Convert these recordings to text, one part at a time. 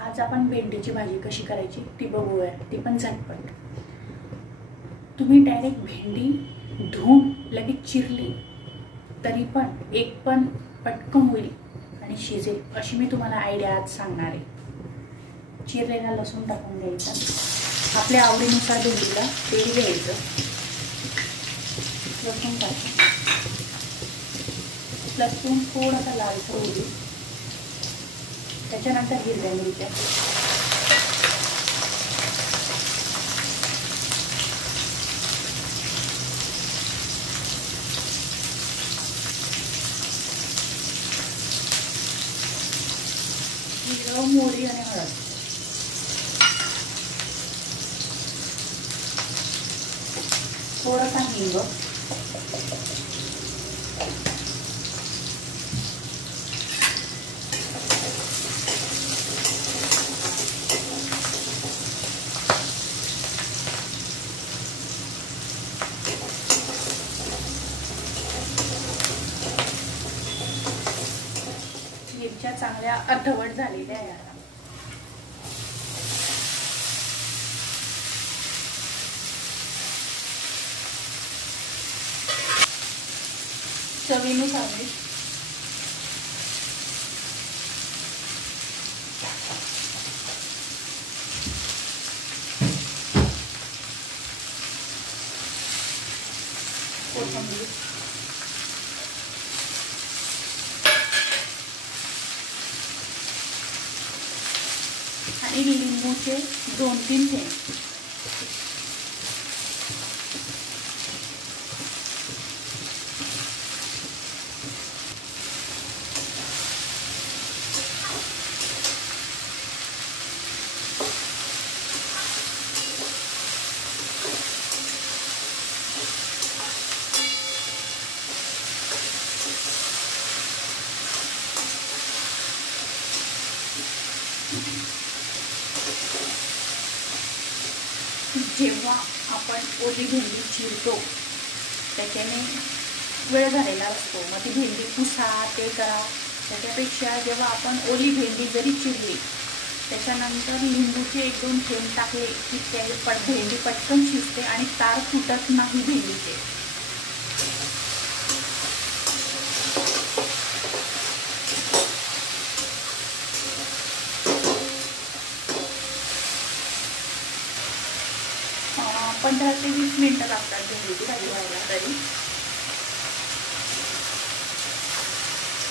आज आपण भेंडीची भाजी कशी करायची ती बघूया, ती पण झटपट। तुम्ही डायरेक्ट भेंडी धुवून लगेच चिरली तरी पण एक पण पटकन होईल आणि शिजेल अशी मी तुम्हाला आयडिया आज सांगणार आहे। चिरलेला लसूण टाकून द्यायचा, आपल्या आवडीनुसार भेंडीला तेल घ्यायचं, लसूण टाकायचं, लसूण थोडासा लालसर होऊ दे, त्याच्यानंतर हिरव्या मिरच्या, जिरं, मोहरी आणि हळद, थोडासा हिंग, मिरच्या चांगल्या अर्धवट झालेल्या आहेत। चवीनुसार मीठ, कोथिंबीर, आणि लिंबूचे 2-3 थेंब। जेव्हा आपण ओली भेंडी चिरतो त्याच्याने वेळ झालेला असतो, मग ती भेंडी पुसा ते करा, त्याच्यापेक्षा जेव्हा आपण ओली भेंडी जरी चिरली त्याच्यानंतर लिंबूचे 1-2 थेंब टाकले की भेंडी पटकन शिजते आणि तार फुटत नाही भेंडीचे। पण 15 ते 20 मिनिटं लागतात भेंडीची भाजी व्हायला तरी,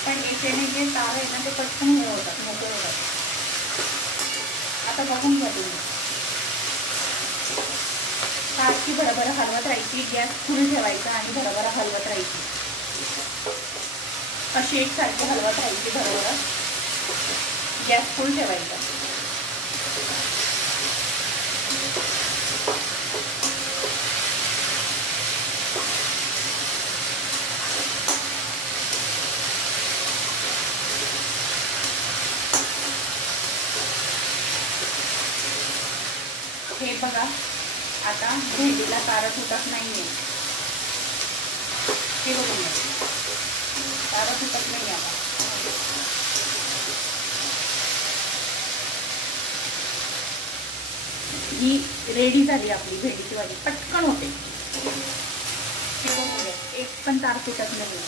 पण याच्याने जे तार आहे ना ते पटकन होतात, मोकळे होतात। आता बघून घ्या तुम्ही, सारखी भरभर हलवत राहायची, गॅस फुल ठेवायचा आणि भरभर हलवत राहायची, अशी एकसारखी हलवत राहायची भरभर, गॅस फुल ठेवायचा। हे बघा, आता भेंडीला तार तुटत नाहीये, हे बघून तार तुटत नाही। आता ही रेडी झाली आपली भेंडीची भाजी, पटकन होते। हे बघून एक पण तार तुटत नाही।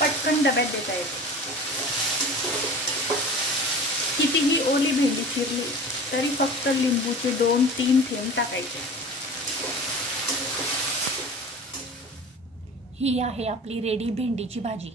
पटकन डब्यात देता येते। कितीही ओली भेंडी चिरली तरी फक्त लिंबूचे 2-3 थेंब टाकायचे। ही आहे आपली रेडी भेंडीची भाजी।